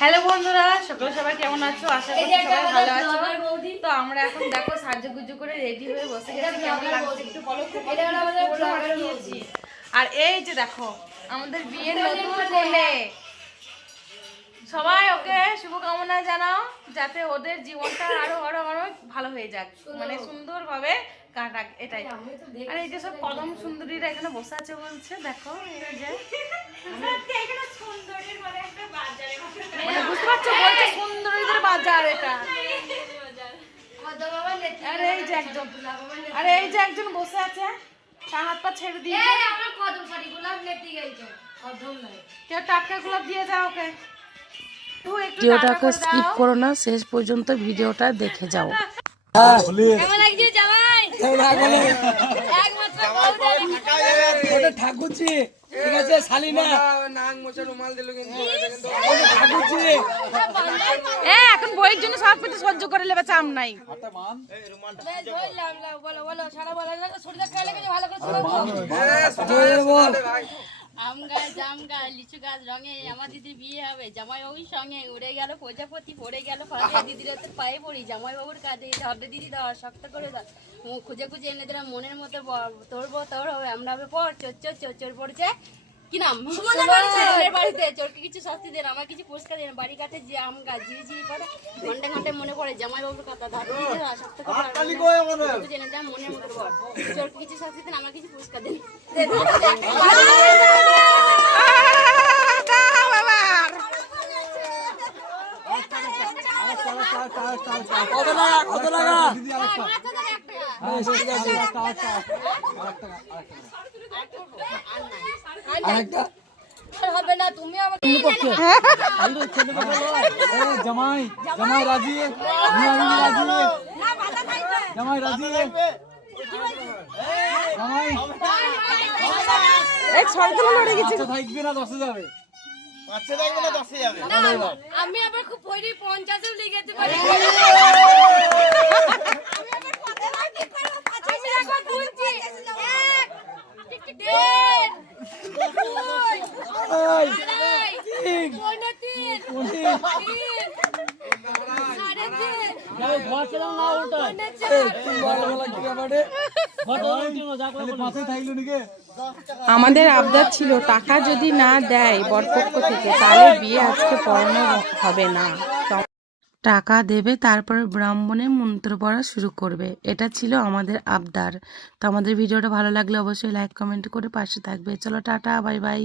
Hello বন্ধুরা, সবাই কেমন আছো? আশা করি সবাই ভালো আছো। তো আমরা এখন দেখো সাজুগুজু করে রেডি হয়ে বসে গেছি। কেমন লাগছে একটু বলো। আর এই যে দেখো আমাদের বিয়ের নতুন কোণে, সবাই ওকে শুভকামনা জানাও যাতে ওদের জীবনটা আরো আরো আরো ভালো হয়ে যাক, মানে সুন্দরভাবে কাটাক, এটাই। আর এই যে সব কদম সুন্দরীরা এখানে বসে আছে বলছে, দেখো এই যে মানে বুঝতে পারছো, বলছে সুন্দরীদের বাজার এটা। আরে এই যে একজন বসে আছে, তার হাত পা ছেড়ে দিয়ে কেউ টাটকা গোলাপ দিয়ে যাও ওকে। ভিডিওটাকে স্কিপ করো না, শেষ পর্যন্ত ভিডিওটা দেখে যাও। ঠাকুরজি ঠিক আছে, শালিনা এখন বইয়ের জন্য সব কিছু সহ্য করে নেবে, চাম নাই। আম গাছ, জাম গাছ, লিচু গাছ রঙে আমার দিদির বিয়ে হবে, জামাইবাবুর সঙ্গে উড়ে গেল প্রজাপতি, পড়ে গেল দিদির হাতের পায়ে পড়ি, জামাইবাবুর কাঁধে ধরতে দিদি দাও, শক্ত করে দাও, খুঁজে খুঁজে এনে দিলাম মনের মতো তোর হবে, আমরা হবে পর চোর পড়ছে কি নাম বাড়িতে, চোরকে কিছু শাস্তি দেন, আমার কিছু পুরস্কার দেন, বাড়ি কাটে যে আম গাছ ঝিরি পড়ে, ঘন্টা ঘন্টায় মনে পড়ে জামাইবাবুর কথা, ধরতে দিদি দাও, শক্ত করে এনে দিলাম মনের মতো পর, চোরকে কিছু শাস্তি দেন, আমার কিছু পুরস্কার দেন। হবে না, তুমি আমাকে জামাই জামাই রাজি, জামাই রাজি, জামাই এই ছয়গুলো লড়ে গেছে, থাকবে না 10 যাবে, আমি আবার খুব পড়ি 50 লিখেতে পারি, আমাদের আবদার ছিল টাকা যদি না দেয় বরপক্ষ থেকে তাহলে বিয়ে আজকে পড়ানো হবে না, টাকা দেবে তারপরে ব্রাহ্মণে মন্ত্র পড়া শুরু করবে। এটা ছিল আমাদের আবদার। তো আমাদের ভিডিওটা ভালো লাগলে অবশ্যই লাইক কমেন্ট করে পাশে থাকবে। চলো টাটা, বাই বাই।